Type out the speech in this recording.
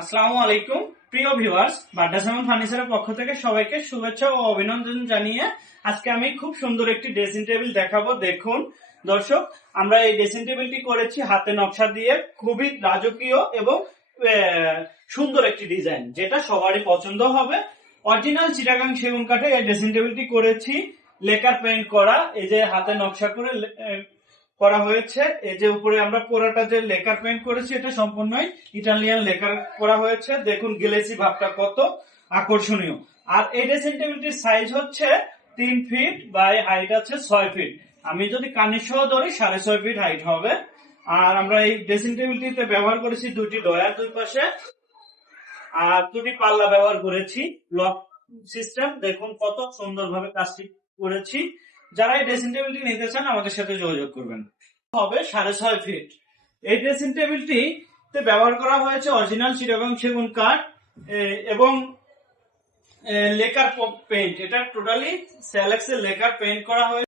আসসালামু আলাইকুম প্রিয় ভিউয়ার্স, বাড্ডা সামান ফার্নিচারের পক্ষ থেকে সবাইকে শুভেচ্ছা ও অভিনন্দন জানিয়ে আজকে আমি খুব সুন্দর একটি ড্রেসিং টেবিল দেখাবো। দেখুন দর্শক, আমরা এই ড্রেসিং টেবিলটি করেছি হাতে নকশা দিয়ে, খুবই রাজকীয় এবং সুন্দর একটি ডিজাইন, যেটা সবারই পছন্দ হবে। অরিজিনাল চিটাগাং সেগুন কাঠে এই ড্রেসিং টেবিলটি করেছি, লেকার পেইন্ট করা, এই যে হাতে নকশা করে করা হয়েছে। এই যে উপরে আমরা পুরোটা যে লেকার পেইন্ট করেছি, এটা সম্পূর্ণই ইটালিয়ান লেকার করা হয়েছে। দেখুন গ্লেসি ভাবটা কত আকর্ষণীয়। আর এই ড্রেসিং টেবিলটির সাইজ হচ্ছে 3 ফিট বাই হাইট আছে 6 ফিট। আমি যদি কানের সহ ধরি 6.5 ফিট হাইট হবে। আর আমরা এই ড্রেসিং টেবিলটিতে ব্যবহার করেছি দুটি ডয়ার দুই পাশে, আর দুটি পাল্লা ব্যবহার করেছি, লক সিস্টেম। দেখুন কত সুন্দরভাবে কাজটি করেছি। যারা এই ড্রেসিং টেবিলটি নিতে চান আমাদের সাথে যোগাযোগ করবেন। হবে 6.5 ফিট। এই ড্রেসিং টেবিলটি ব্যবহার করা হয়েছে অরিজিনাল চিটাগাং সেগুন কাঠ এবং লেকার পেইন্ট। এটা টোটালি স্যালেক্সের লেকার পেইন্ট করা হয়েছে।